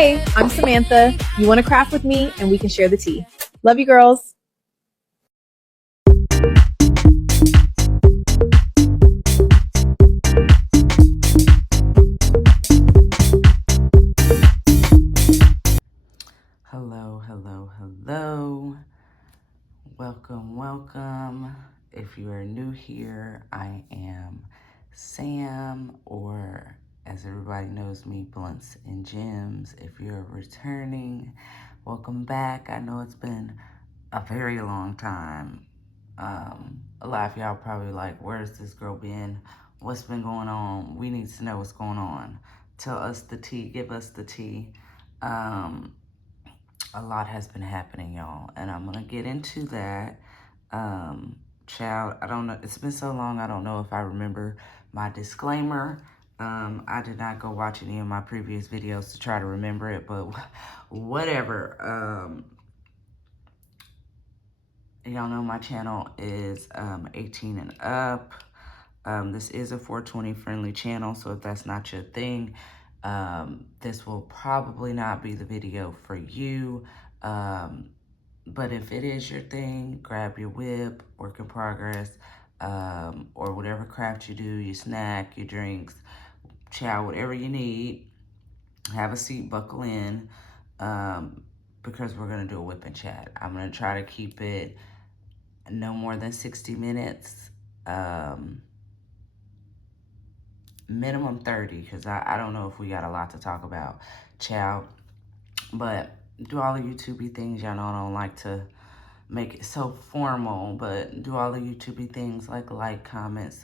Hey, I'm Samantha. You want to craft with me and we can share the tea. Love you, girls. Hello, hello, hello. Welcome, welcome. If you are new here, I am Sam, or as everybody knows me, Bluntz Gemz. If you're returning, welcome back. I know it's been a very long time. A lot of y'all probably like, where's this girl been? What's been going on? We need to know what's going on. Tell us the tea, give us the tea. A lot has been happening, y'all, and I'm gonna get into that. Child, I don't know, it's been so long, I don't know if I remember my disclaimer. I did not go watch any of my previous videos to try to remember it, but whatever. Y'all know my channel is 18 and up. This is a 420 friendly channel, so if that's not your thing, this will probably not be the video for you. But if it is your thing, grab your whip, work in progress, or whatever craft you do, your snack, your drinks, chow, whatever you need. Have a seat, buckle in, because we're gonna do a whip and chat. I'm gonna try to keep it no more than 60 minutes. Minimum 30, because I don't know if we got a lot to talk about, child. But do all the YouTubey things. Y'all know I don't like to make it so formal, but do all the YouTubey things like, comment,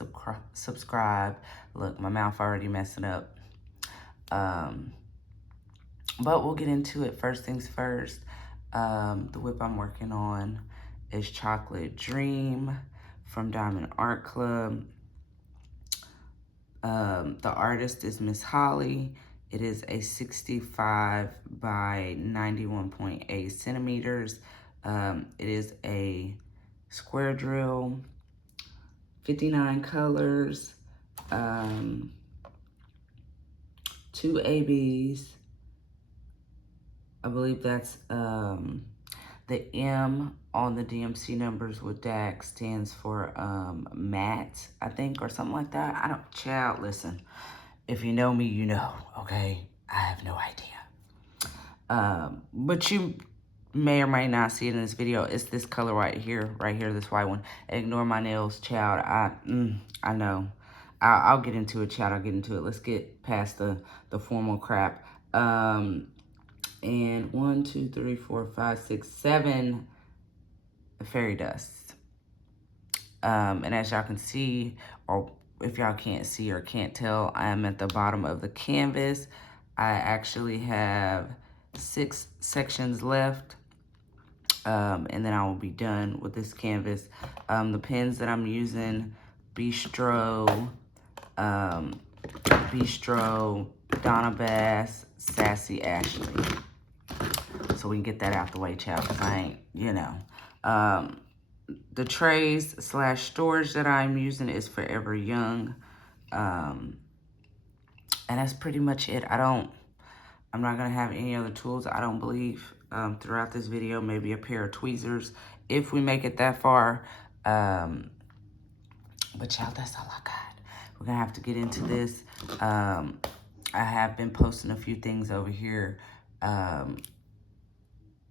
subscribe. Look, my mouth already messing up. But we'll get into it. First things first. The whip I'm working on is Chocolate Dream from Diamond Art Club. The artist is Miss Holly. It is a 65 by 91.8 centimeters. It is a square drill, 59 colors, 2 ABs. I believe that's the M on the DMC numbers with DAC stands for matte, I think, or something like that. I don't, child, listen. If you know me, you know, okay? I have no idea. But you may or may not see it in this video. It's this color right here, this white one. Ignore my nails, child. I know. I'll get into it, child. I'll get into it. Let's get past the formal crap. And 1, 2, 3, 4, 5, 6, 7 fairy dust. And as y'all can see, or if y'all can't see or can't tell, I am at the bottom of the canvas. I actually have 6 sections left. And then I will be done with this canvas. The pens that I'm using, Bistro, Donna Bass, Sassy Ashley. So we can get that out the way, child, because I ain't, you know. The trays / storage that I'm using is Forever Young. And that's pretty much it. I'm not going to have any other tools, I don't believe, throughout this video. Maybe a pair of tweezers if we make it that far. But y'all, that's all I got. We're going to have to get into this. I have been posting a few things over here.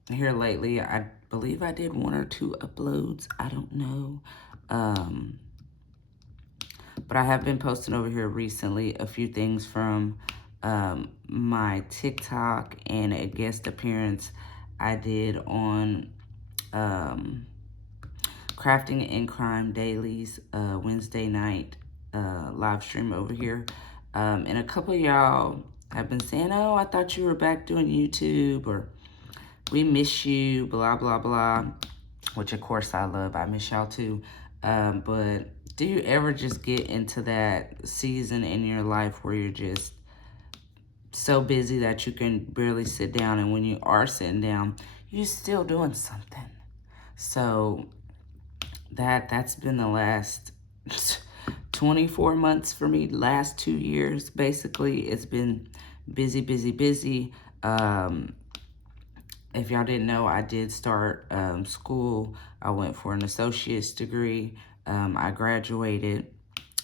Here lately. I believe I did 1 or 2 uploads. I don't know. But I have been posting over here recently a few things from my TikTok and a guest appearance I did on Crafting in Crime Dailies Wednesday night live stream over here. And a couple of y'all have been saying, oh, I thought you were back doing YouTube, or we miss you, blah, blah, blah, which of course I love. I miss y'all too. But do you ever just get into that season in your life where you're just so busy that you can barely sit down, and when you are sitting down, you're still doing something? So that's been the last 24 months for me, last 2 years, basically. It's been busy, busy, busy. If y'all didn't know, I did start school. I went for an associate's degree. I graduated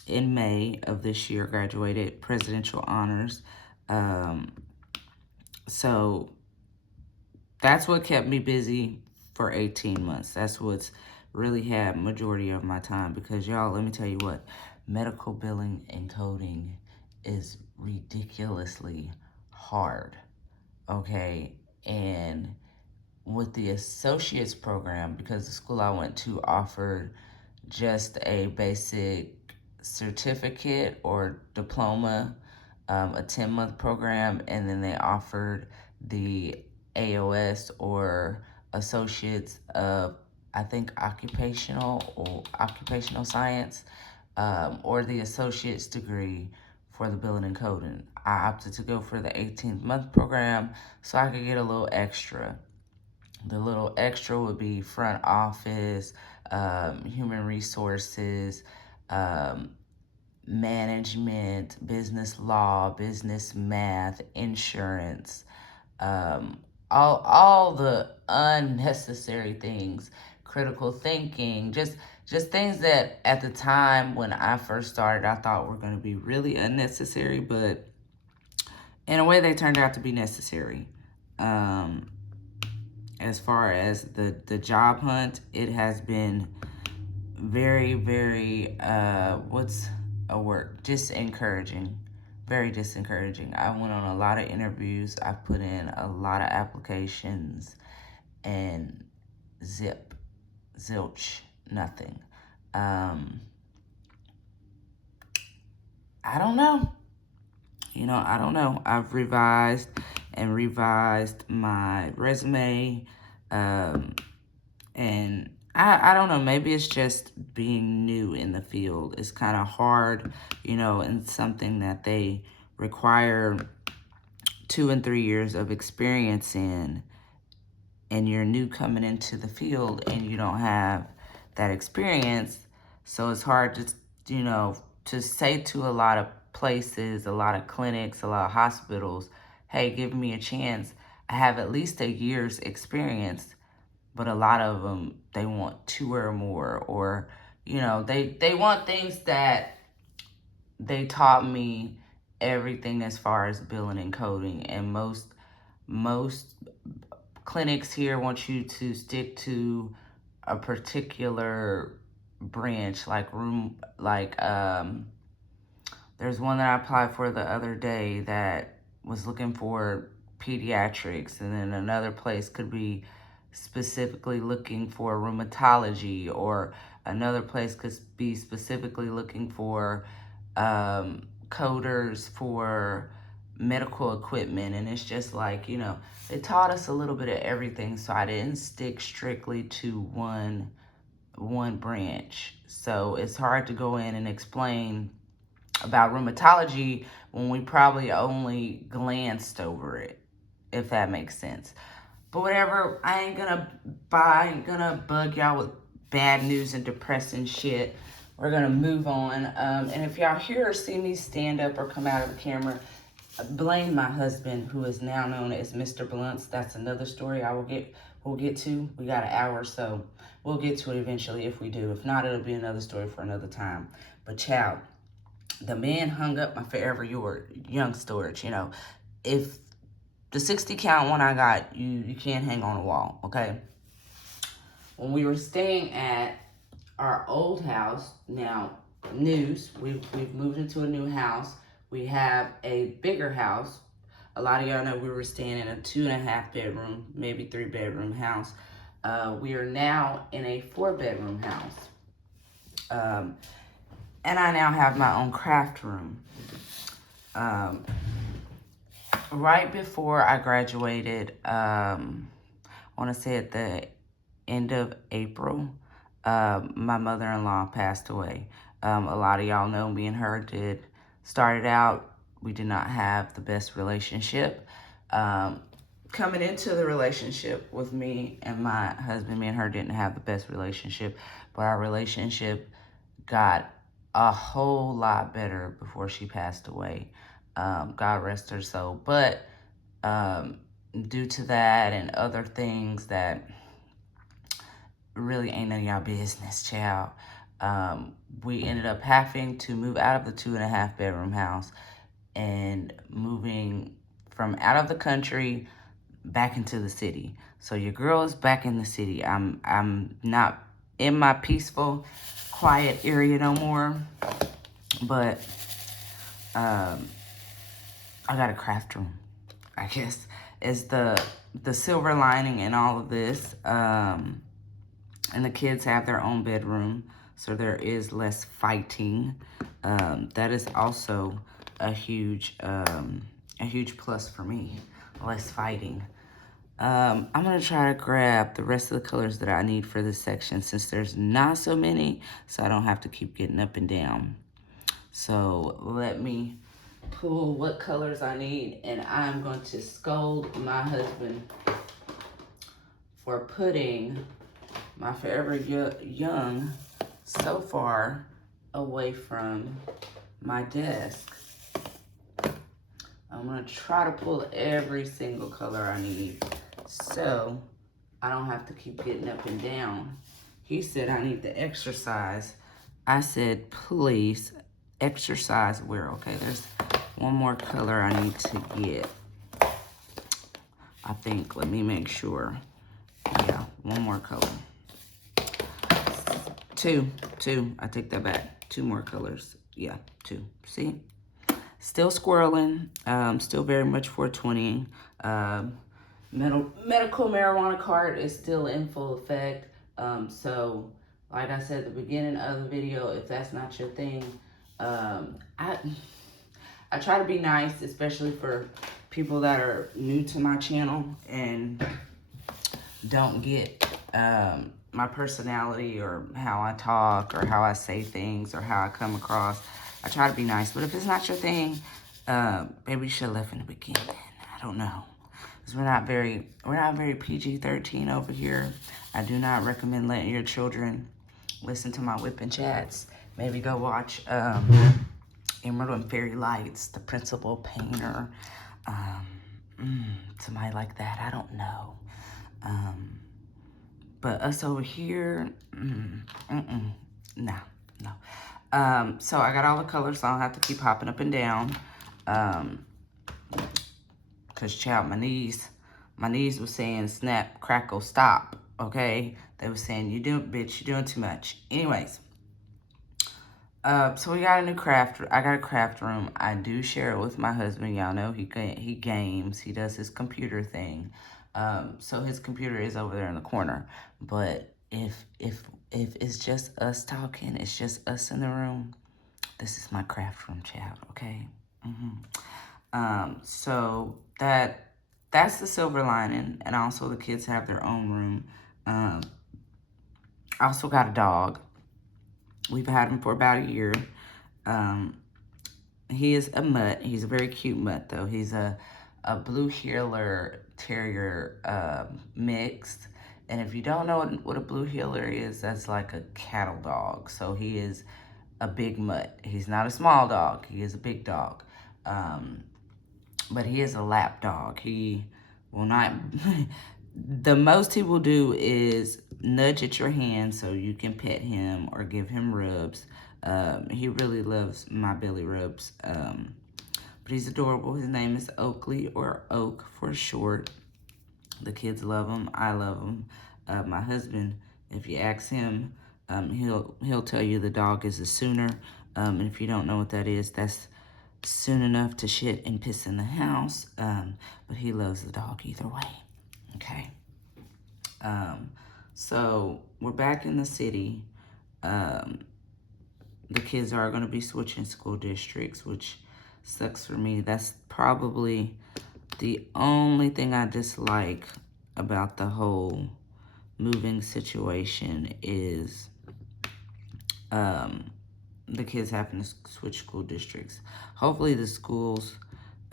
in May of this year, graduated presidential honors. So that's what kept me busy for 18 months. That's what's really had majority of my time, because y'all, let me tell you what, medical billing and coding is ridiculously hard, okay? And with the associates program, because the school I went to offered just a basic certificate or diploma, a 10-month program, and then they offered the AOS or Associates of, I think, occupational science, or the associate's degree for the billing and coding. I opted to go for the 18th month program so I could get a little extra. The little extra would be front office, human resources, management, business law, business math, insurance, all the unnecessary things, critical thinking, just things that at the time when I first started, I thought were going to be really unnecessary, but in a way they turned out to be necessary. As far as the job hunt, it has been very, very, what's a word? Disencouraging. Very disencouraging. I went on a lot of interviews. I put in a lot of applications, and zilch, nothing. I don't know. I don't know. I've revised my resume, and I don't know, maybe it's just being new in the field. It's kind of hard, and something that they require 2 and 3 years of experience in, and you're new coming into the field and you don't have that experience. So it's hard to say to a lot of places, a lot of clinics, a lot of hospitals, hey, give me a chance. I have at least a year's experience, but a lot of them, they want 2 or more, or, they want things that they taught me everything as far as billing and coding. And most clinics here want you to stick to a particular branch, there's one that I applied for the other day that was looking for pediatrics, and then another place could be specifically looking for rheumatology, or another place could be specifically looking for coders for medical equipment. And it's just like, they taught us a little bit of everything, so I didn't stick strictly to one branch. So it's hard to go in and explain about rheumatology when we probably only glanced over it, if that makes sense. But whatever, I ain't gonna bug y'all with bad news and depressing shit. We're gonna move on. And if y'all hear or see me stand up or come out of the camera, blame my husband, who is now known as Mr. Bluntz. That's another story we'll get to. We got an hour, so we'll get to it eventually if we do. If not, it'll be another story for another time. But child, the man hung up my Forever Young storage. If the 60 count one I got, you can't hang on a wall, okay? When we were staying at our old house, now we've moved into a new house. We have a bigger house. A lot of y'all know we were staying in a 2.5 bedroom, maybe 3 bedroom house. We are now in a 4 bedroom house. And I now have my own craft room. Right before I graduated, I want to say at the end of April, my mother-in-law passed away. A lot of y'all know me and her started out, we did not have the best relationship. Coming into the relationship with me and my husband, me and her didn't have the best relationship, but our relationship got a whole lot better before she passed away. God rest her soul. But due to that and other things that really ain't none of y'all business, child, we ended up having to move out of the 2.5 bedroom house and moving from out of the country back into the city. So your girl is back in the city. I'm not in my peaceful, quiet area no more, but I got a craft room, I guess, is the silver lining in all of this. And the kids have their own bedroom, so there is less fighting. That is also a huge plus for me, less fighting. I'm gonna try to grab the rest of the colors that I need for this section since there's not so many, so I don't have to keep getting up and down. So let me pull what colors I need, and I'm going to scold my husband for putting my Forever Young so far away from my desk. I'm gonna try to pull every single color I need so I don't have to keep getting up and down. He said I need to exercise. I said, please, exercise where? Okay, there's one more color I need to get. I think, let me make sure. Yeah, one more color. Two, I take that back. 2 more colors. Yeah, 2, see? Still squirreling, still very much 420. Medical marijuana card is still in full effect. So, like I said at the beginning of the video, if that's not your thing, I try to be nice, especially for people that are new to my channel and don't get my personality or how I talk or how I say things or how I come across. I try to be nice, but if it's not your thing, maybe you should have left in the beginning. I don't know. Because we're not very PG-13 over here. I do not recommend letting your children listen to my whipping chats. Maybe go watch Emerald and Fairy Lights, The Principal Painter, somebody like that. I don't know. But us over here, no. So I got all the colors, so I don't have to keep hopping up and down. Cause child, my knees was saying snap, crackle, stop. Okay, they were saying you're doing too much. Anyways, so we got a new I got a craft room. I do share it with my husband. Y'all know he games. He does his computer thing. So his computer is over there in the corner. But if it's just us talking, it's just us in the room, this is my craft room, child, okay? So that's the silver lining, and also the kids have their own room. I also got a dog. We've had him for about a year. He is a mutt. He's a very cute mutt, though. He's a blue heeler terrier mixed. And if you don't know what a blue heeler is, that's like a cattle dog. So he is a big mutt. He's not a small dog. He is a big dog. But he is a lap dog. He will not... The most he will do is nudge at your hand so you can pet him or give him rubs. He really loves my belly rubs. But he's adorable. His name is Oakley, or Oak for short. The kids love him. I love him. My husband, if you ask him, he'll tell you the dog is a Sooner. And if you don't know what that is, that's soon enough to shit and piss in the house. But he loves the dog either way. Okay. So we're back in the city. The kids are going to be switching school districts, which sucks for me. That's probably the only thing I dislike about the whole moving situation is the kids having to switch school districts. Hopefully the schools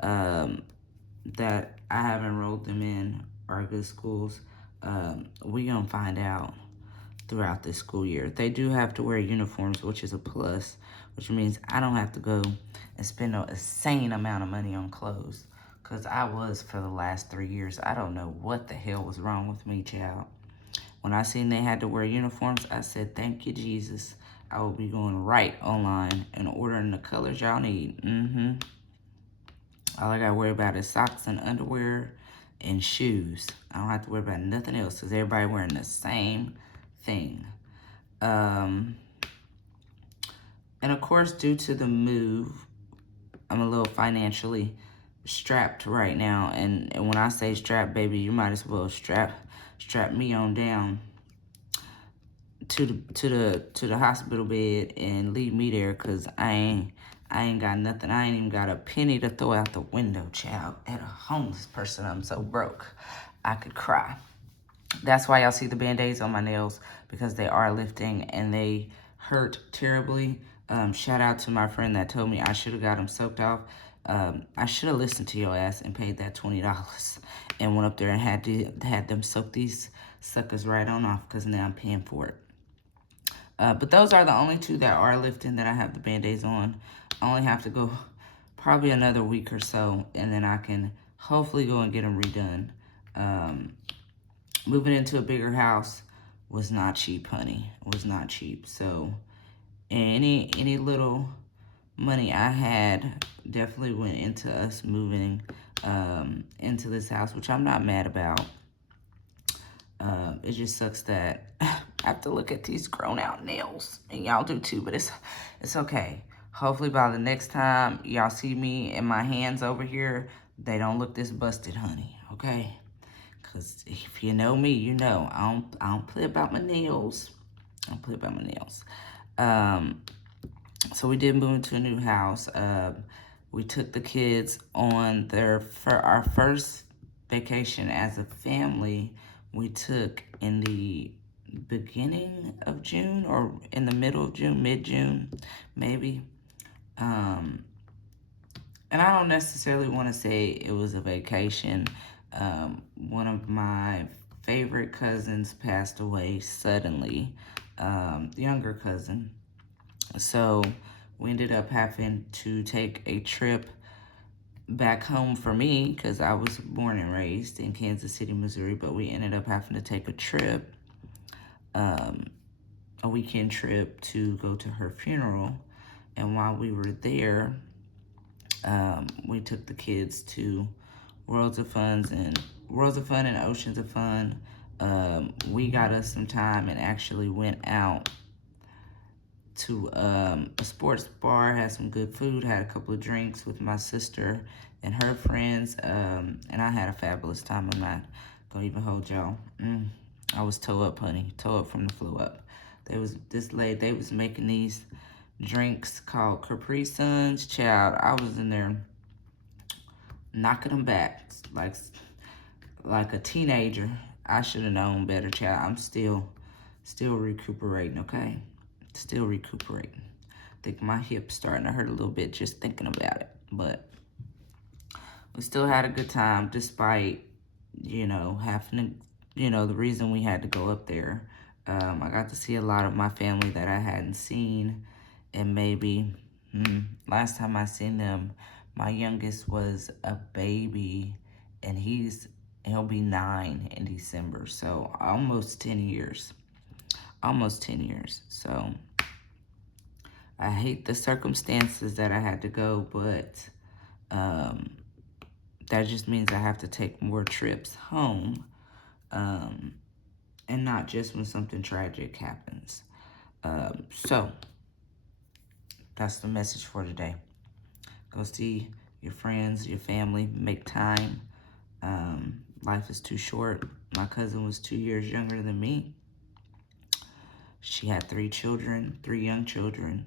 that I have enrolled them in are good schools. We're going to find out throughout this school year. They do have to wear uniforms, which is a plus, which means I don't have to go and spend an insane amount of money on clothes, Because I was for the last 3 years. I don't know what the hell was wrong with me, child. When I seen they had to wear uniforms, I said, thank you, Jesus. I will be going right online and ordering the colors y'all need. All I got to worry about is socks and underwear and shoes. I don't have to worry about nothing else because everybody wearing the same thing. And of course, due to the move, I'm a little financially strapped right now. And when I say strapped, baby, you might as well strap me on down to the hospital bed and leave me there, because I ain't got nothing. I ain't even got a penny to throw out the window, child. At a homeless person, I'm so broke I could cry. That's why y'all see the band-aids on my nails, because they are lifting and they hurt terribly. Shout out to my friend that told me I should have got them soaked off. I should have listened to your ass and paid that $20 and went up there and had them soak these suckers right on off, because now I'm paying for it. But those are the only two that are lifting that I have the band-aids on. I only have to go probably another week or so, and then I can hopefully go and get them redone. Moving into a bigger house was not cheap, honey. It was not cheap. So any little money I had definitely went into us moving into this house, which I'm not mad about. It just sucks that I have to look at these grown out nails, and y'all do too, but it's okay. Hopefully by the next time y'all see me and my hands over here, they don't look this busted, honey, okay? Because if you know me, you know I don't play about my nails. I don't play about my nails. So we did move into a new house. We took the kids on our first vacation as a family. We took in the beginning of June, or in the middle of June, mid-June, maybe. And I don't necessarily want to say it was a vacation. One of my favorite cousins passed away suddenly, the younger cousin. So we ended up having to take a trip back home for me, because I was born and raised in Kansas City, Missouri, but we ended up having to take a trip, a weekend trip, to go to her funeral. And while we were there, we took the kids to Worlds of Fun and Oceans of Fun. We got us some time and actually went out to a sports bar, had some good food, had a couple of drinks with my sister and her friends, and I had a fabulous time. I'm not gonna even hold y'all. I was toe up, honey, toe up from the floor up. They was making these drinks called Capri Suns, child. I was in there knocking them back like a teenager. I should have known better, child. I'm still recuperating, okay? Still recuperating. I think my hip's starting to hurt a little bit just thinking about it. But we still had a good time despite, having to, the reason we had to go up there. I got to see a lot of my family that I hadn't seen. And maybe, last time I seen them, my youngest was a baby. And he'll be 9 in December. So almost 10 years. Almost 10 years. So I hate the circumstances that I had to go, but that just means I have to take more trips home, and not just when something tragic happens. So that's the message for today. Go see your friends, your family, make time. Life is too short. My cousin was 2 years younger than me. She had 3 young children,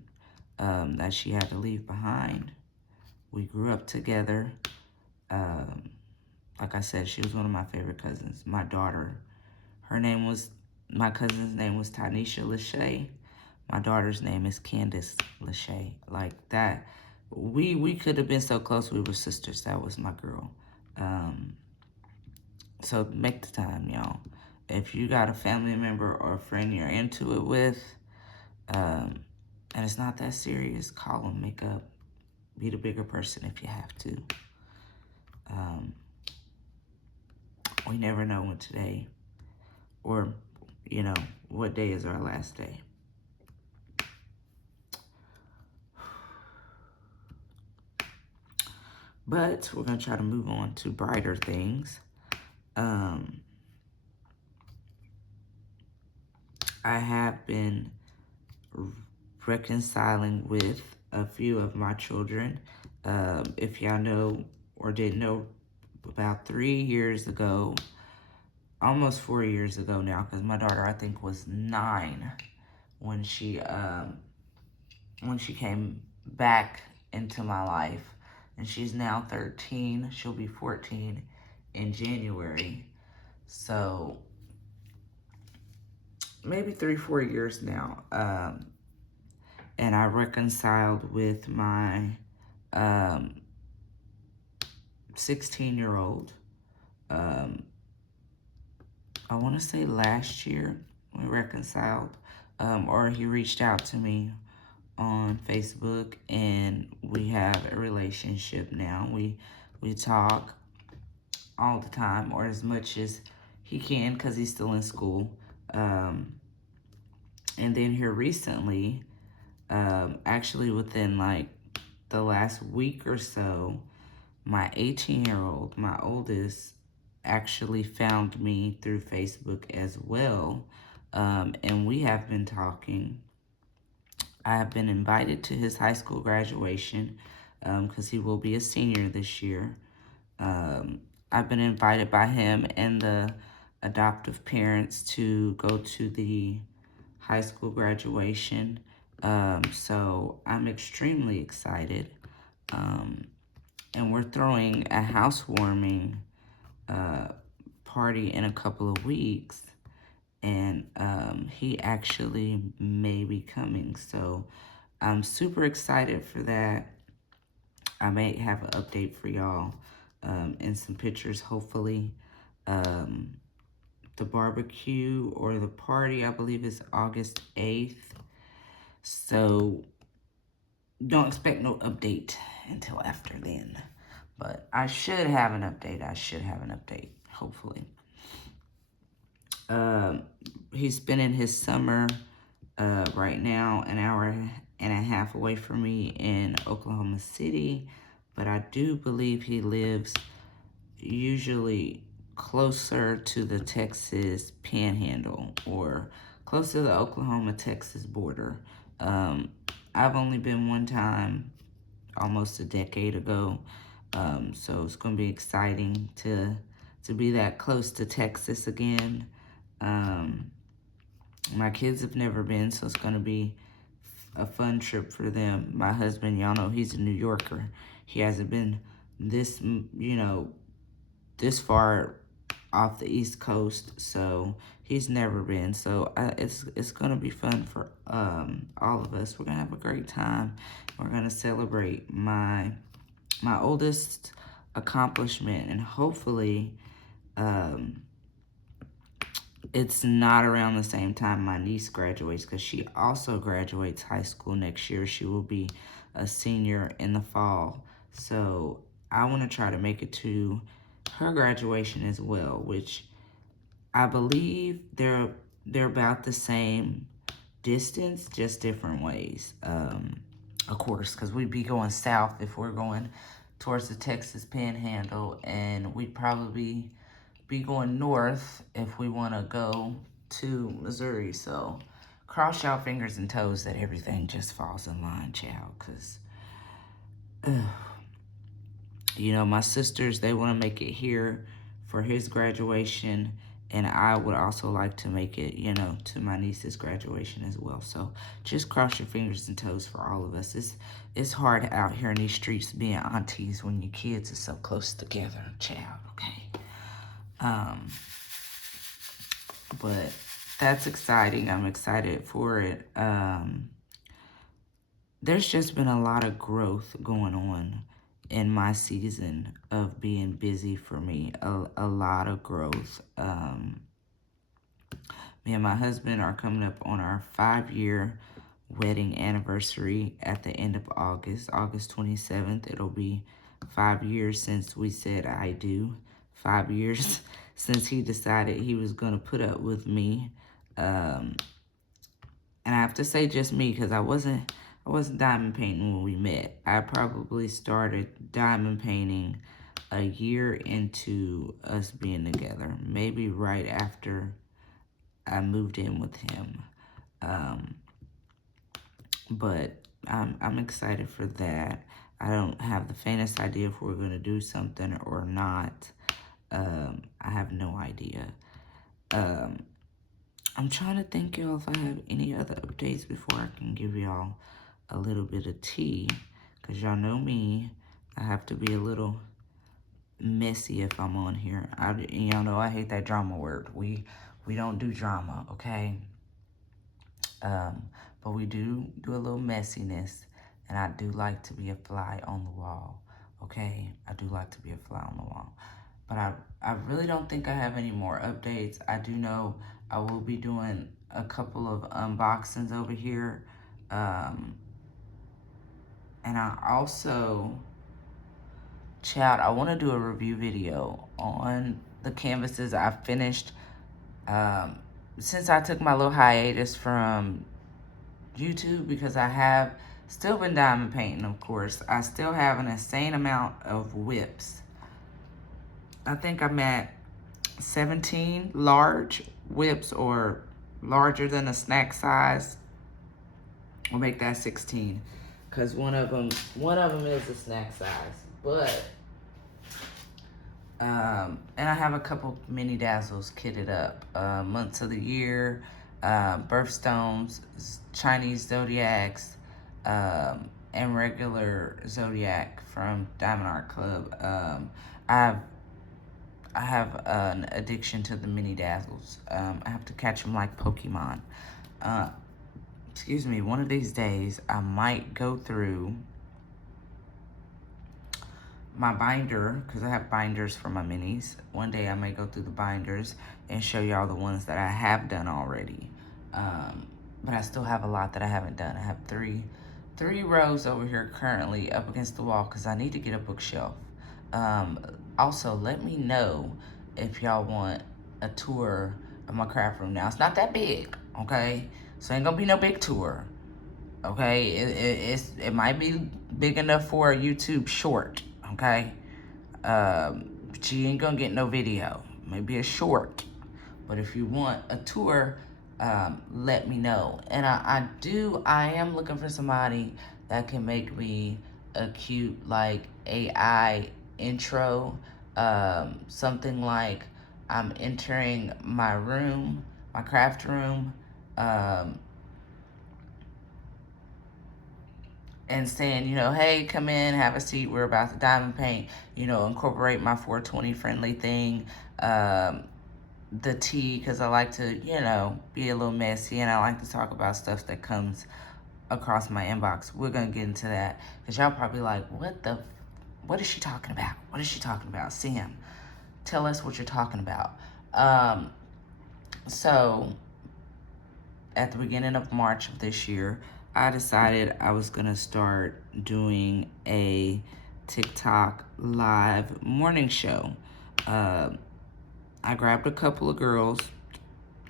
that she had to leave behind. We grew up together. Like I said, she was one of my favorite cousins. My daughter, my cousin's name was Tanisha Lachey. My daughter's name is Candace Lachey. Like that, we could have been so close. We were sisters. That was my girl. So make the time, y'all. If you got a family member or a friend you're into it with, and it's not that serious, call them, make up. Be the bigger person if you have to. We never know when today, or, you know, what day is our last day. But we're going to try to move on to brighter things. I have been reconciling with a few of my children. If y'all know or didn't know, about 3 years ago, almost 4 years ago now, because my daughter, I think, was 9 when she came back into my life, and she's now 13. She'll be 14 in January. So maybe 3-4 years now. And I reconciled with my 16-year-old. I want to say last year we reconciled, or he reached out to me on Facebook, and we have a relationship now. We talk all the time, or as much as he can, because he's still in school. And then here recently, actually within like the last week or so, my 18-year-old, my oldest, actually found me through Facebook as well. And we have been talking. I have been invited to his high school graduation because he will be a senior this year. I've been invited by him and the adoptive parents to go to the high school graduation. So I'm extremely excited. And we're throwing a housewarming party in a couple of weeks. And he actually may be coming. So I'm super excited for that. I may have an update for y'all and some pictures, hopefully. The barbecue or the party, I believe, is August 8th. So don't expect no update until after then. But I should have an update. Hopefully. He's spending his summer right now an hour and a half away from me in Oklahoma City. But I do believe he lives usually closer to the Texas Panhandle or close to the Oklahoma-Texas border. I've only been one time, almost a decade ago, so it's going to be exciting to be that close to Texas again. My kids have never been, so it's going to be a fun trip for them. My husband, y'all know, he's a New Yorker. He hasn't been this, this far off the East Coast, so he's never been. So it's gonna be fun for all of us. We're gonna have a great time. We're gonna celebrate my oldest accomplishment, and hopefully it's not around the same time my niece graduates, because she also graduates high school next year. She will be a senior in the fall. So I want to try to make it to her graduation as well, which I believe they're about the same distance, just different ways. Of course, because we'd be going south if we're going towards the Texas Panhandle, and we'd probably be going north if we want to go to Missouri. So cross y'all fingers and toes that everything just falls in line, child, because my sisters, they want to make it here for his graduation, and I would also like to make it, to my niece's graduation as well. So just cross your fingers and toes for all of us. It's hard out here in these streets being aunties when your kids are so close together, child, okay? But that's exciting. I'm excited for it. There's just been a lot of growth going on in my season of being busy for me. A lot of growth. Me and my husband are coming up on our 5-year wedding anniversary at the end of August. August 27th, it'll be 5 years since we said I do. 5 years since he decided he was going to put up with me. And I have to say just me, because I wasn't diamond painting when we met. I probably started diamond painting a year into us being together. Maybe right after I moved in with him. But I'm excited for that. I don't have the faintest idea if we're going to do something or not. I have no idea. I'm trying to think, y'all, if I have any other updates before I can give y'all a little bit of tea. Because y'all know me, I have to be a little messy if I'm on here. Y'all know I hate that drama word. We don't do drama, okay? But we do a little messiness, and I do like to be a fly on the wall, okay? I do like to be a fly on the wall. But I really don't think I have any more updates. I do know I will be doing a couple of unboxings over here. And I also, child, I want to do a review video on the canvases I finished. Since I took my little hiatus from YouTube, because I have still been diamond painting, of course. I still have an insane amount of whips. I think I'm at 17 large whips, or larger than a snack size. We'll make that 16, because one of them is a snack size. But and I have a couple mini dazzles kitted up. Months of the year, birthstones, Chinese zodiacs, and regular zodiac from Diamond Art Club. I have an addiction to the mini dazzles. I have to catch them like Pokemon. Excuse me, one of these days I might go through my binder, because I have binders for my minis. One day I may go through the binders and show y'all the ones that I have done already. But I still have a lot that I haven't done. I have three rows over here currently up against the wall, because I need to get a bookshelf. Also, let me know if y'all want a tour of my craft room. Now, it's not that big, okay? So ain't gonna be no big tour, okay? It might be big enough for a YouTube short, okay? But you ain't gonna get no video. Maybe a short. But if you want a tour, let me know. And I am looking for somebody that can make me a cute, like, AI intro. Something like I'm entering my room, my craft room, and saying, you know, hey, come in, have a seat, we're about to diamond paint, you know, incorporate my 420 friendly thing, the tea, because I like to, you know, be a little messy, and I like to talk about stuff that comes across my inbox. We're going to get into that, because y'all probably like, what is she talking about? What is she talking about? Sam, tell us what you're talking about. So, at the beginning of March of this year, I decided I was going to start doing a TikTok live morning show. I grabbed a couple of girls,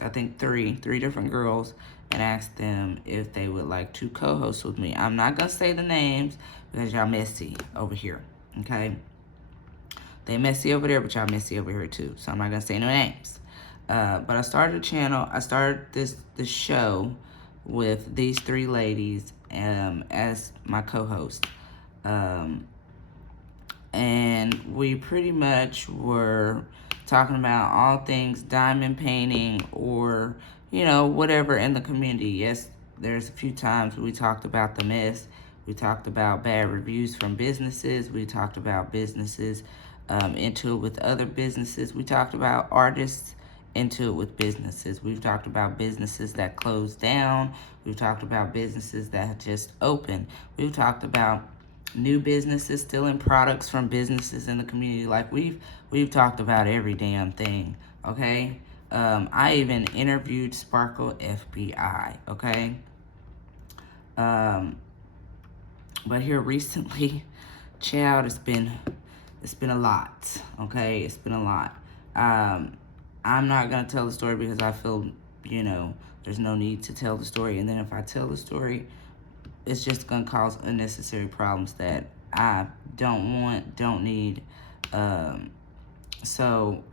I think three different girls, and asked them if they would like to co-host with me. I'm not going to say the names because y'all messy over here, okay? They messy over there, but y'all messy over here too. So I'm not going to say no names. But I started a channel. I started this show with these three ladies as my co-host. And we pretty much were talking about all things diamond painting, or, you know, whatever in the community. Yes, there's a few times we talked about the mess. We talked about bad reviews from businesses. We talked about businesses into it with other businesses. We talked about artists into it with businesses. We've talked about businesses that closed down. We've talked about businesses that just opened. We've talked about new businesses stealing products from businesses in the community. Like, we've talked about every damn thing, okay? I even interviewed Sparkle FBI, okay? But here recently, child, it's been a lot, okay? It's been a lot. I'm not going to tell the story because I feel, you know, there's no need to tell the story. And then if I tell the story, it's just going to cause unnecessary problems that I don't want, don't need. So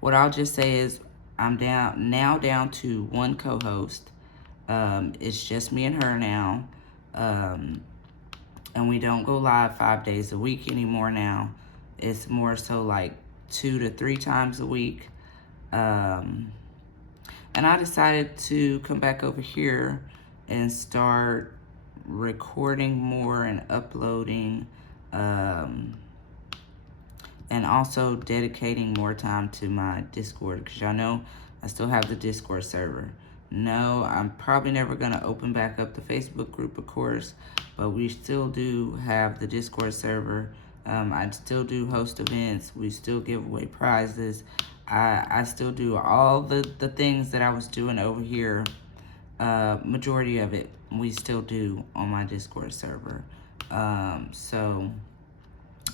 what I'll just say is I'm down to one co-host. It's just me and her now. And we don't go live 5 days a week anymore now. It's more so like 2 to 3 times a week. And I decided to come back over here and start recording more and uploading, and also dedicating more time to my Discord, because y'all know I still have the Discord server. No, I'm probably never going to open back up the Facebook group, of course, but we still do have the Discord server. I still do host events. We still give away prizes. I still do all the things that I was doing over here. Majority of it we still do on my Discord server. So,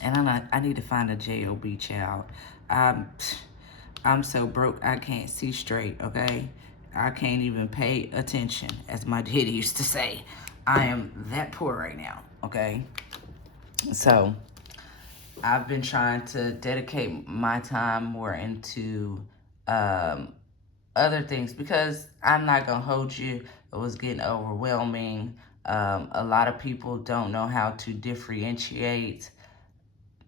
and I need to find a JOB child. I'm so broke I can't see straight, okay? I can't even pay attention, as my daddy used to say. I am that poor right now, okay? So, I've been trying to dedicate my time more into other things, because I'm not going to hold you. It was getting overwhelming. A lot of people don't know how to differentiate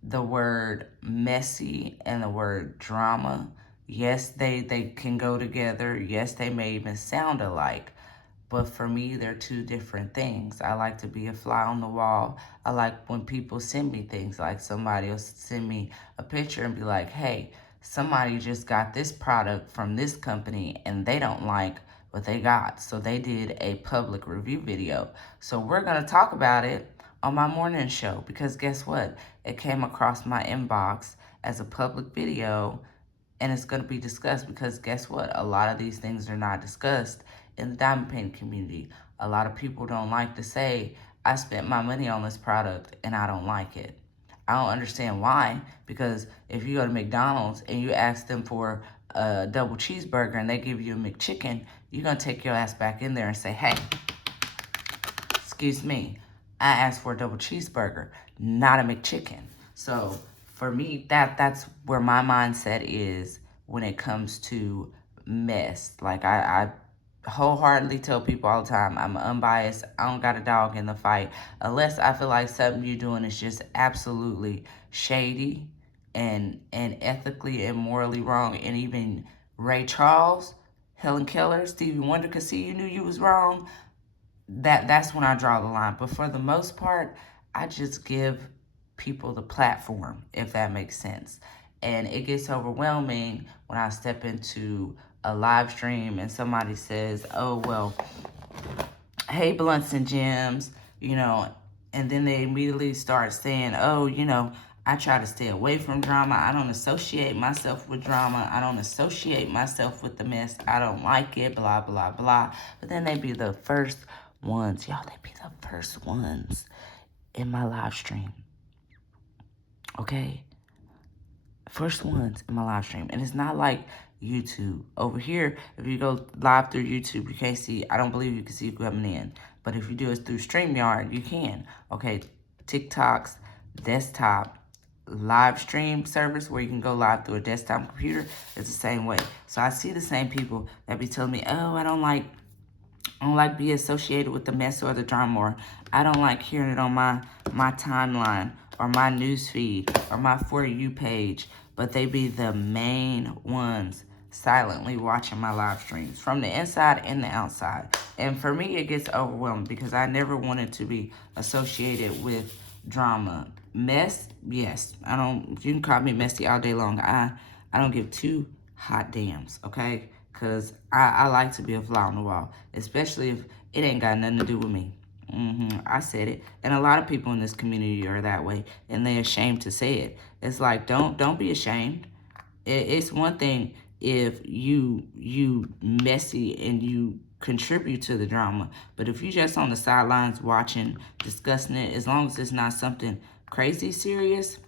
the word messy and the word drama. Yes, they can go together. Yes, they may even sound alike. But for me, they're two different things. I like to be a fly on the wall. I like when people send me things, like somebody will send me a picture and be like, hey, somebody just got this product from this company and they don't like what they got. So they did a public review video. So we're going to talk about it on my morning show, because guess what? It came across my inbox as a public video, and it's going to be discussed, because guess what? A lot of these things are not discussed in the diamond painting community. A lot of people don't like to say, I spent my money on this product and I don't like it. I don't understand why, because if you go to McDonald's and you ask them for a double cheeseburger and they give you a McChicken, you're going to take your ass back in there and say, hey, excuse me, I asked for a double cheeseburger, not a McChicken. So for me, that's where my mindset is when it comes to mess. Like I wholeheartedly tell people all the time, I'm unbiased. I don't got a dog in the fight. Unless I feel like something you're doing is just absolutely shady and ethically and morally wrong. And even Ray Charles, Helen Keller, Stevie Wonder could see you knew you was wrong. That's when I draw the line. But for the most part, I just give people the platform, if that makes sense. And it gets overwhelming when I step into a live stream and somebody says, oh, well, hey, Bluntz Gemz, you know, and then they immediately start saying, oh, you know, I try to stay away from drama. I don't associate myself with drama. I don't associate myself with the mess. I don't like it, blah, blah, blah. But then they be the first ones, y'all, they be the first ones in my live stream. Okay? First ones in my live stream. And it's not like YouTube. Over here, if you go live through YouTube, you can't see, I don't believe you can see you coming in. But if you do it through StreamYard, you can. Okay, TikTok's desktop live stream service where you can go live through a desktop computer, it's the same way. So I see the same people that be telling me, oh, I don't like being associated with the mess or the drama, or I don't like hearing it on my timeline or my news feed or my For You page. But they be the main ones silently watching my live streams from the inside and the outside. And for me, it gets overwhelming because I never wanted to be associated with drama. Mess, yes. You can call me messy all day long. I don't give two hot dams, okay? Because I like to be a fly on the wall, especially if it ain't got nothing to do with me. I said it. And a lot of people in this community are that way, and they're ashamed to say it. It's like, don't be ashamed. It's one thing if you messy and you contribute to the drama, but if you just on the sidelines watching, discussing it, as long as it's not something crazy serious,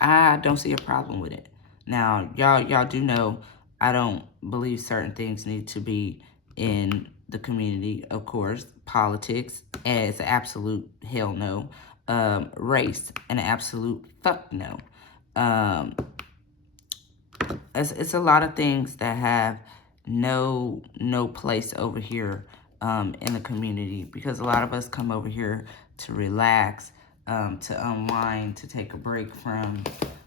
I don't see a problem with it. Now, y'all do know I don't believe certain things need to be in the community. Of course, politics as absolute hell no. Race, an absolute fuck no. It's a lot of things that have no place over here in the community, because a lot of us come over here to relax, to unwind, to take a break from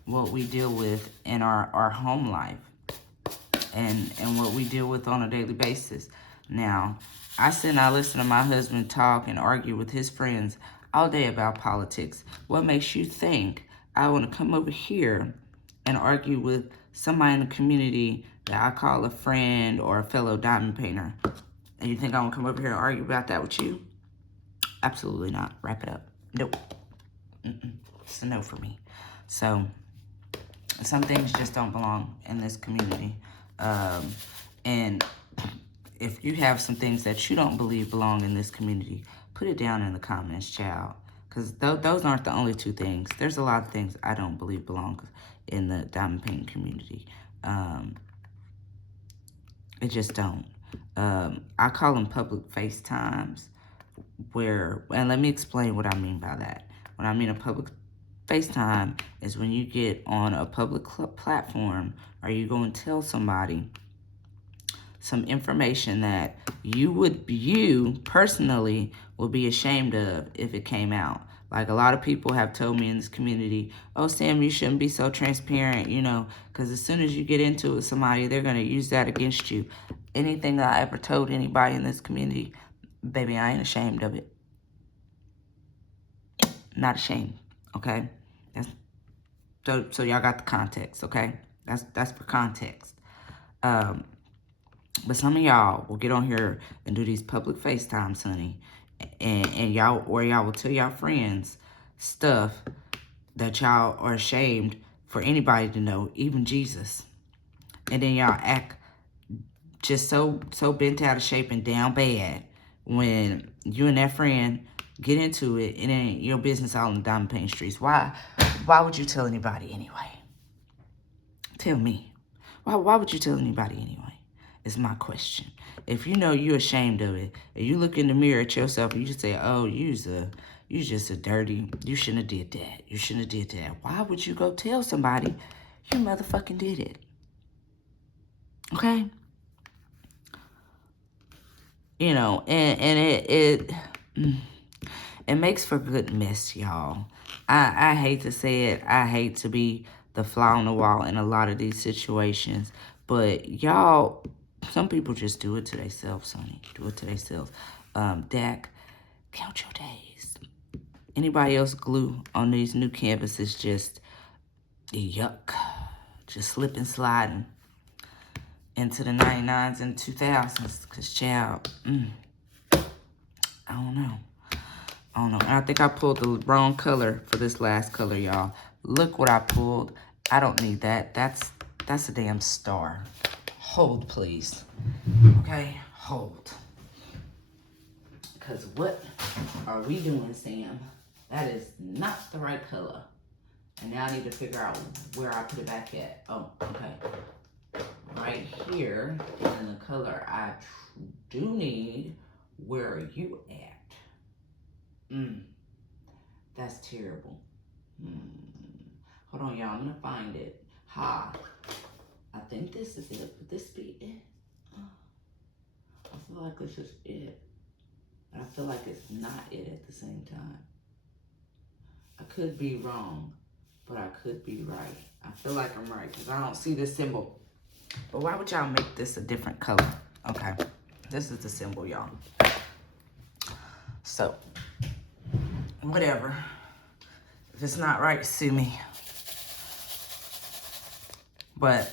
what we deal with in our home life and what we deal with on a daily basis. Now, I sit and I listen to my husband talk and argue with his friends all day about politics. What makes you think I want to come over here and argue with somebody in the community that I call a friend or a fellow diamond painter? And you think I want to come over here and argue about that with you? Absolutely not. Wrap it up. Nope. It's a no for me. So, some things just don't belong in this community. And if you have some things that you don't believe belong in this community, put it down in the comments, child. Because those aren't the only two things. There's a lot of things I don't believe belong in the diamond painting community. It just don't. I call them public FaceTimes, and let me explain what I mean by that. When I mean a public FaceTime is when you get on a public platform, or you go and tell somebody some information that you personally would be ashamed of if it came out. Like, a lot of people have told me in this community, oh, Sam, you shouldn't be so transparent, because as soon as you get into it with somebody, they're going to use that against you. Anything that I ever told anybody in this community, baby, I ain't ashamed of it. Not ashamed, okay? So y'all got the context, okay? That's for context. But some of y'all will get on here and do these public FaceTimes, honey. And y'all will tell y'all friends stuff that y'all are ashamed for anybody to know, even Jesus. And then y'all act just so bent out of shape and down bad when you and that friend get into it, and it ain't your business out in the diamond paint streets. Why would you tell anybody anyway? Tell me. Why would you tell anybody anyway? Is my question. If you know you're ashamed of it, and you look in the mirror at yourself and you just say, oh, you just a dirty, you shouldn't have did that. You shouldn't have did that. Why would you go tell somebody you motherfucking did it? Okay? And it makes for good mess, y'all. I hate to say it. I hate to be the fly on the wall in a lot of these situations. But y'all, some people just do it to themselves, honey. Do it to themselves. Dak, count your days. Anybody else glue on these new canvases, just yuck. Just slipping, sliding into the 99s and 2000s. Because, child, I don't know. And I think I pulled the wrong color for this last color, y'all. Look what I pulled. I don't need that. That's a damn star. Hold, please. Okay? Hold. Because what are we doing, Sam? That is not the right color. And now I need to figure out where I put it back at. Oh, okay. Right here in the color I do need. Where are you at? That's terrible. Hold on, y'all. I'm going to find it. Ha. I think this is it. Would this be it? I feel like this is it. But I feel like it's not it at the same time. I could be wrong, but I could be right. I feel like I'm right because I don't see this symbol. But why would y'all make this a different color? Okay. This is the symbol, y'all. So, whatever. If it's not right, sue me. But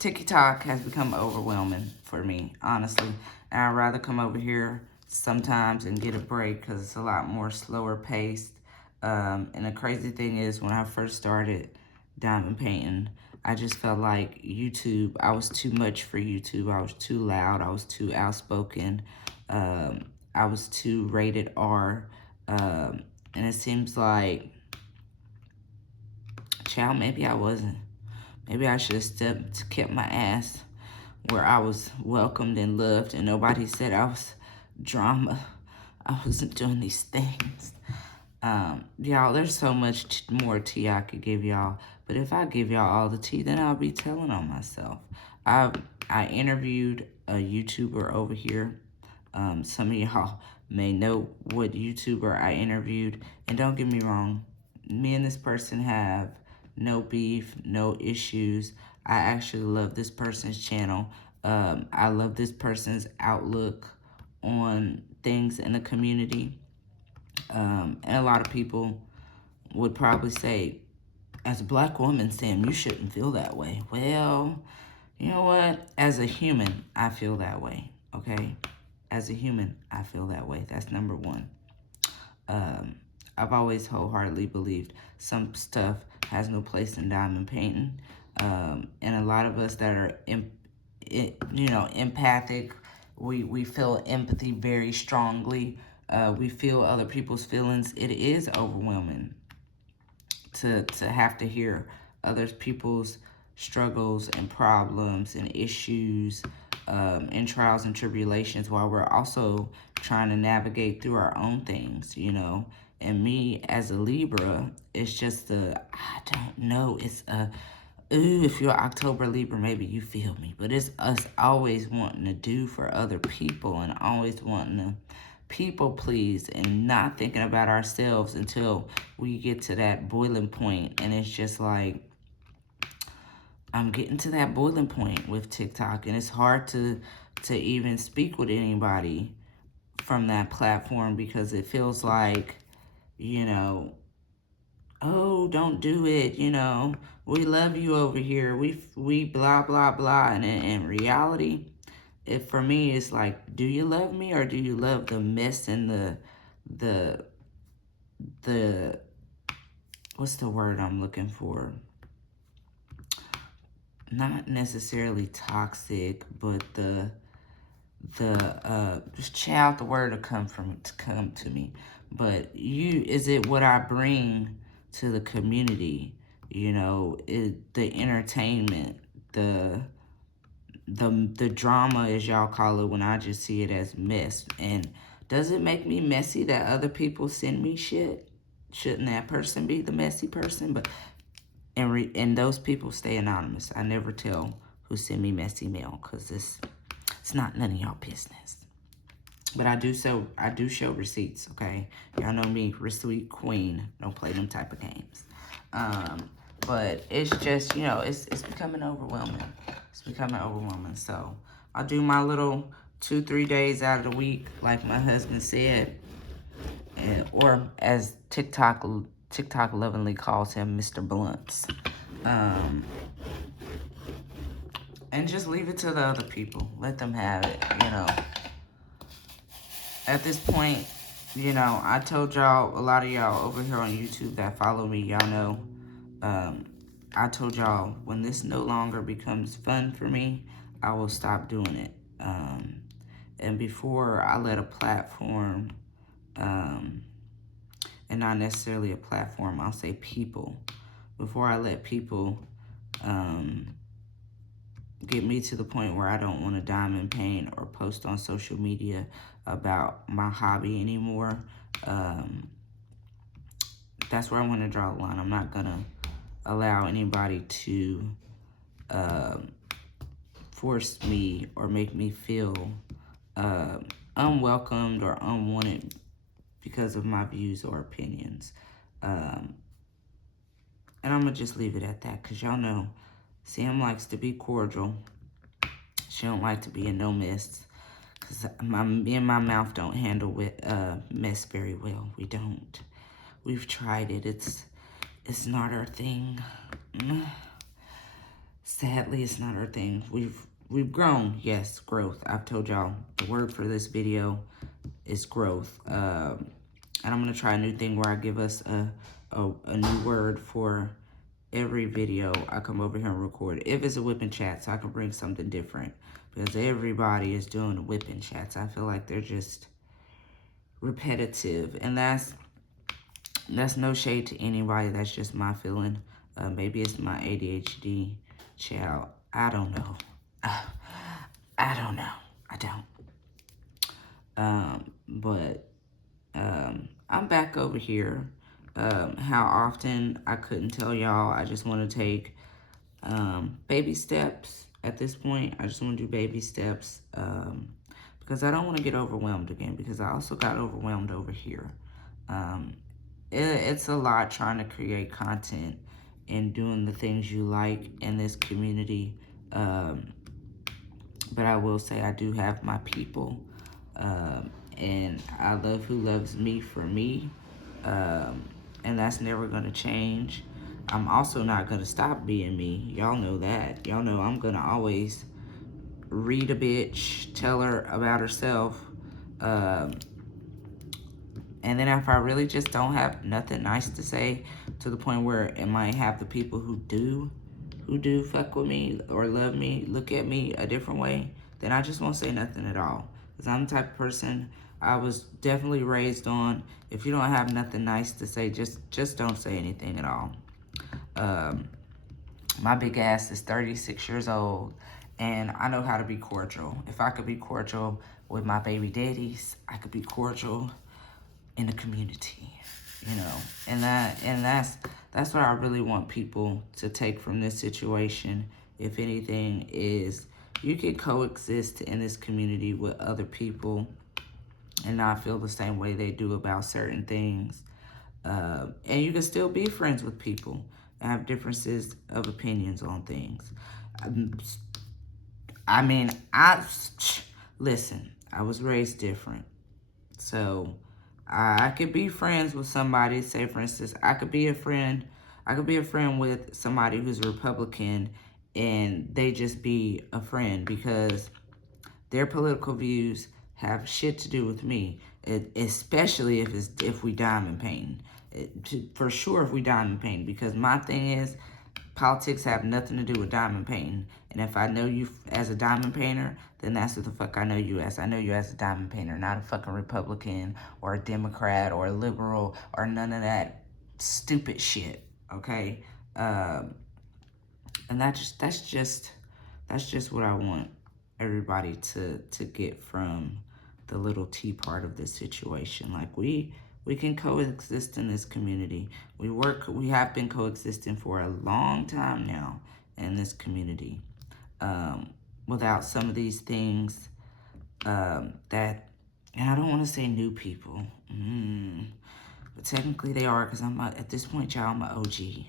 TikTok has become overwhelming for me, honestly. And I'd rather come over here sometimes and get a break because it's a lot more slower paced. And the crazy thing is, when I first started diamond painting, I just felt like YouTube, I was too much for YouTube. I was too loud. I was too outspoken. I was too rated R. And it seems like, child, maybe I wasn't. Maybe I should have kept my ass where I was welcomed and loved and nobody said I was drama. I wasn't doing these things. Y'all, there's so much more tea I could give y'all. But if I give y'all all the tea, then I'll be telling on myself. I interviewed a YouTuber over here. Some of y'all may know what YouTuber I interviewed. And don't get me wrong, me and this person have no beef, no issues. I actually love this person's channel. I love this person's outlook on things in the community. And a lot of people would probably say, as a black woman, Sam, you shouldn't feel that way. Well, you know what? As a human, I feel that way, okay? As a human, I feel that way. That's number one. I've always wholeheartedly believed some stuff has no place in diamond painting. And a lot of us that are, empathic, we feel empathy very strongly. We feel other people's feelings. It is overwhelming to have to hear other people's struggles and problems and issues and trials and tribulations while we're also trying to navigate through our own things, And me as a Libra, it's just I don't know, it's ooh, if you're October Libra, maybe you feel me. But it's us always wanting to do for other people and always wanting to people please and not thinking about ourselves until we get to that boiling point. And it's just like, I'm getting to that boiling point with TikTok, and it's hard to even speak with anybody from that platform because it feels like, oh, don't do it, we love you over here, we blah, blah, blah. And in reality, for me, it's like, do you love me or do you love the mess and the what's the word I'm looking for? Not necessarily toxic, but just child, the word to come to me. But is it what I bring to the community? The entertainment, the drama, as y'all call it, when I just see it as mess. And does it make me messy that other people send me shit? Shouldn't that person be the messy person? But and those people stay anonymous. I never tell who send me messy mail because it's not none of y'all business. But I do show receipts, okay? Y'all know me, receipt queen. Don't play them type of games. But it's just, it's becoming overwhelming. It's becoming overwhelming. So I'll do my little 2-3 days out of the week, like my husband said, or as TikTok lovingly calls him, Mr. Bluntz. And just leave it to the other people. Let them have it, At this point, I told y'all, a lot of y'all over here on YouTube that follow me, y'all know, I told y'all, when this no longer becomes fun for me, I will stop doing it. And before I let a platform, and not necessarily a platform, I'll say people, before I let people get me to the point where I don't want to diamond paint or post on social media about my hobby anymore, that's where I want to draw the line. I'm not going to allow anybody to force me or make me feel unwelcomed or unwanted because of my views or opinions. And I'm going to just leave it at that because y'all know Sam likes to be cordial. She don't like to be in no mess. Because me and my mouth don't handle mess very well. We don't. We've tried it. It's not our thing. Sadly, it's not our thing. We've grown. Yes, growth. I've told y'all the word for this video is growth. And I'm going to try a new thing where I give us a new word for every video I come over here and record. If it's a whipping chat, so I can bring something different. Because everybody is doing whipping chats. I feel like they're just repetitive. And that's That's no shade to anybody. That's just my feeling. Maybe it's my ADHD child. I don't know. I don't know. I don't. But I'm back over here. How often, I couldn't tell y'all. I just want to take baby steps at this point. I just want to do baby steps because I don't want to get overwhelmed again, because I also got overwhelmed over here. It's a lot trying to create content and doing the things you like in this community. But I will say I do have my people. And I love who loves me for me. And that's never going to change. I'm also not going to stop being me. Y'all know that. Y'all know I'm going to always read a bitch, tell her about herself. And then if I really just don't have nothing nice to say, to the point where it might have the people who do fuck with me or love me, look at me a different way, then I just won't say nothing at all. Because I'm the type of person, I was definitely raised on, if you don't have nothing nice to say, just don't say anything at all. My big ass is 36 years old, and I know how to be cordial. If I could be cordial with my baby daddies, I could be cordial in the community, you know. And that's what I really want people to take from this situation, if anything, is you can coexist in this community with other people and not feel the same way they do about certain things. And you can still be friends with people and have differences of opinions on things. I mean, listen, I was raised different. So I could be friends with somebody, say for instance, I could be a friend with somebody who's Republican, and they just be a friend because their political views have shit to do with me, especially if we diamond painting. For sure if we diamond painting, because my thing is, politics have nothing to do with diamond painting. And if I know you as a diamond painter, then that's what the fuck I know you as. I know you as a diamond painter, not a fucking Republican or a Democrat or a liberal or none of that stupid shit, okay? And that's just what I want everybody to get from the little T part of this situation. Like, we can coexist in this community. We have been coexisting for a long time now in this community, without some of these things that, and I don't want to say new people, but technically they are, because at this point, y'all, I'm an OG.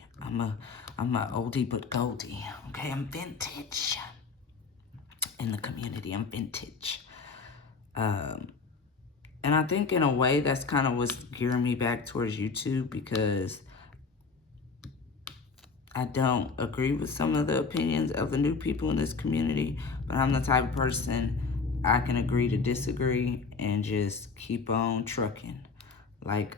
I'm a oldie but goldie. Okay, I'm vintage in the community. I'm vintage. And I think in a way that's kind of what's gearing me back towards YouTube, because I don't agree with some of the opinions of the new people in this community, but I'm the type of person, I can agree to disagree and just keep on trucking. Like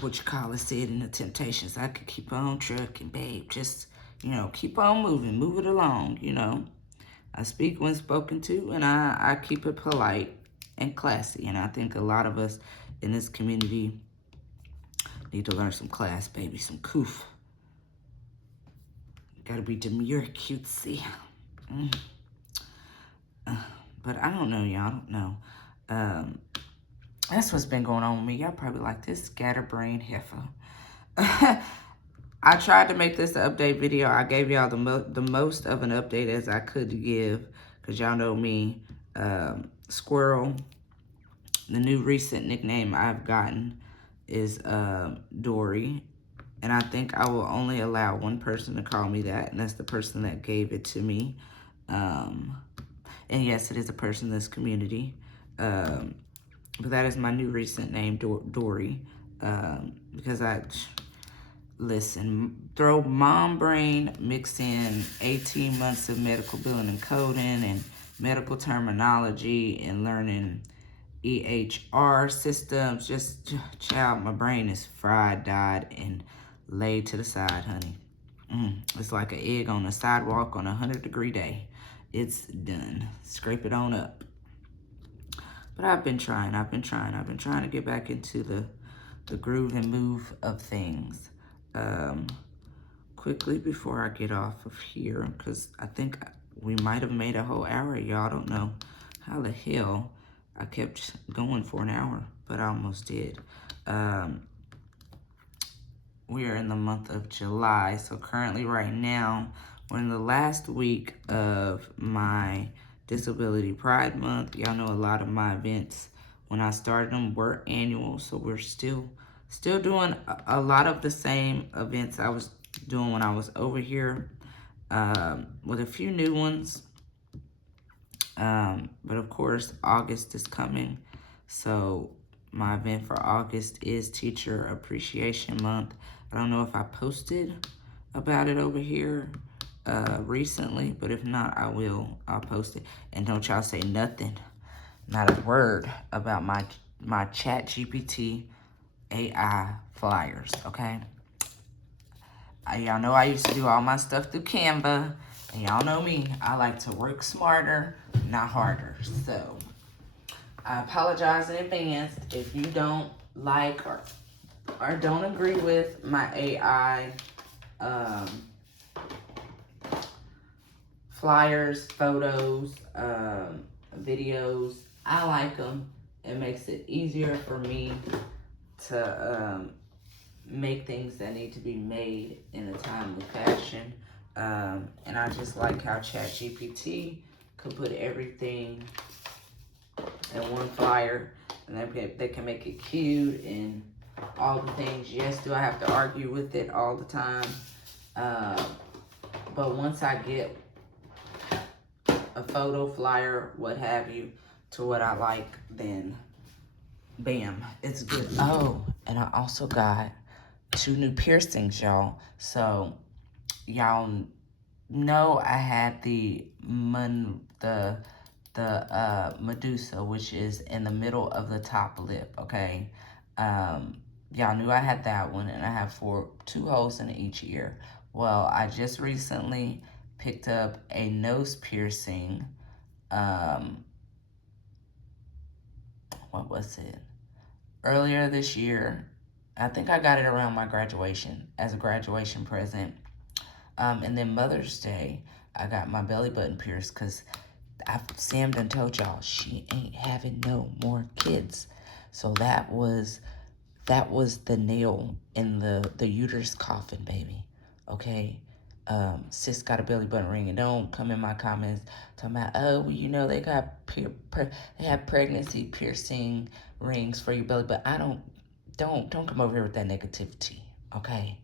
what you call it said in the Temptations, I could keep on trucking, babe. Just, you know, keep on moving, move it along, you know. I speak when spoken to, and I keep it polite and classy. And I think a lot of us in this community need to learn some class, baby, some coof. Gotta be demure, cutesy. But I don't know, y'all. I don't know. That's what's been going on with me. Y'all probably like this scatterbrained heifer. I tried to make this an update video. I gave y'all the most of an update as I could give, because y'all know me, Squirrel. The new recent nickname I've gotten is Dory, and I think I will only allow one person to call me that, and that's the person that gave it to me. And yes, it is a person in this community, but that is my new recent name, Dory, because listen, throw mom brain, mix in 18 months of medical billing and coding and medical terminology and learning EHR systems. Just, child, my brain is fried, dyed, and laid to the side, honey. It's like an egg on the sidewalk on a 100-degree day. It's done. Scrape it on up. But I've been trying to get back into the groove and move of things. Quickly before I get off of here, because I think we might have made a whole hour. Y'all don't know how the hell I kept going for an hour, but I almost did. We are in the month of July, so currently right now, we're in the last week of my Disability Pride Month. Y'all know a lot of my events, when I started them, were annual, so we're still doing a lot of the same events I was doing when I was over here, with a few new ones. But of course, August is coming, so my event for August is Teacher Appreciation Month. I don't know if I posted about it over here recently, but if not, I will. I'll post it. And don't y'all say nothing, not a word about my Chat GPT AI flyers, okay? Y'all know I used to do all my stuff through Canva, and y'all know me. I like to work smarter, not harder. So I apologize in advance if you don't like or don't agree with my AI flyers, photos, videos. I like them. It makes it easier for me to make things that need to be made in a timely fashion. And I just like how ChatGPT could put everything in one flyer, and they can make it cute and all the things. Yes, do I have to argue with it all the time? But once I get a photo, flyer, what have you, to what I like, then bam, it's good. Oh, and I also got 2 new piercings, y'all. So y'all know I had the Medusa, which is in the middle of the top lip, okay? Y'all knew I had that one, and I have 2 holes in each ear. Well, I just recently picked up a nose piercing. What was it? Earlier this year. I think I got it around my graduation as a graduation present. And then Mother's Day, I got my belly button pierced because Sam done told y'all she ain't having no more kids. So that was the nail in the uterus coffin, baby. Okay? Sis got a belly button ring, and don't come in my comments talking about, oh, well, you know, they got they have pregnancy piercing rings for your belly, but don't come over here with that negativity, okay?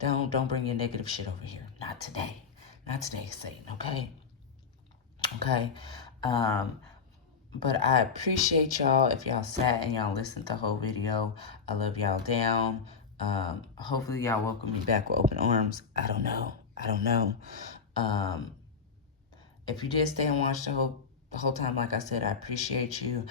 Don't bring your negative shit over here. Not today. Not today, Satan, okay? Okay? But I appreciate y'all if y'all sat and y'all listened to the whole video. I love y'all down. Hopefully y'all welcome me back with open arms. I don't know. If you did stay and watch the whole time, like I said, I appreciate you.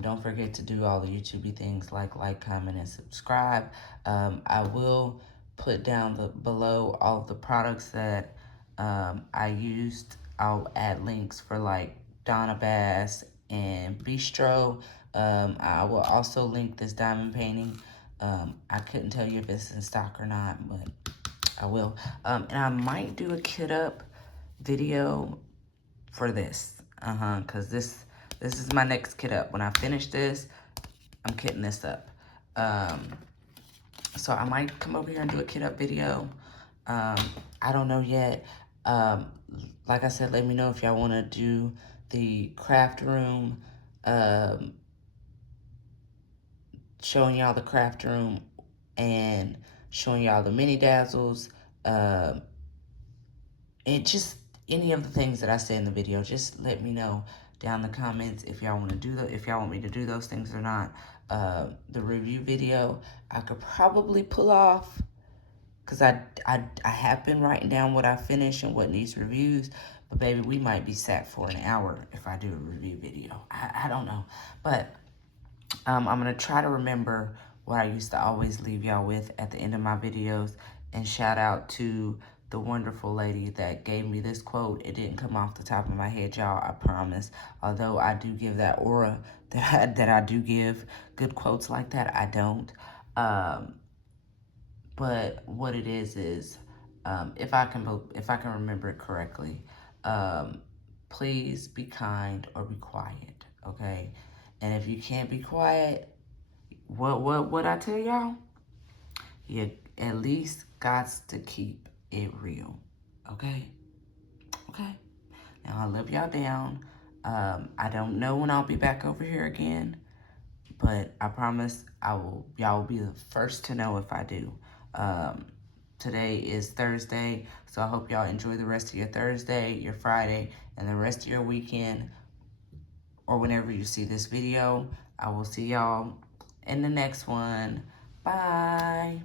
Don't forget to do all the YouTube things like, comment, and subscribe. I will put down below all of the products that I used. I'll add links for like Donna Bass and Bistro. I will also link this diamond painting. I couldn't tell you if it's in stock or not, but I will. And I might do a kit up video for this. Because this is my next kit up. When I finish this, I'm kitting this up. So I might come over here and do a kit up video. I don't know yet. Like I said, let me know if y'all want to do the craft room, showing y'all the craft room and showing y'all the mini dazzles, and just any of the things that I said in the video. Just let me know down in the comments if y'all want to do if y'all want me to do those things or not. The review video I could probably pull off, because I have been writing down what I finished and what needs reviews. But baby, we might be sat for an hour if I do a review video. I don't know. But I'm going to try to remember what I used to always leave y'all with at the end of my videos. And shout out to the wonderful lady that gave me this quote. It didn't come off the top of my head, y'all, I promise. Although I do give that aura that I do give good quotes like that, I don't. But what it is, if I can remember it correctly, please be kind or be quiet, okay? And if you can't be quiet, what I tell y'all? You at least got to keep it real, okay? Okay. Now I love y'all down. I don't know when I'll be back over here again, but I promise y'all will be the first to know if I do. Today is Thursday, so I hope y'all enjoy the rest of your Thursday, your Friday, and the rest of your weekend, or whenever you see this video. I will see y'all in the next one. Bye.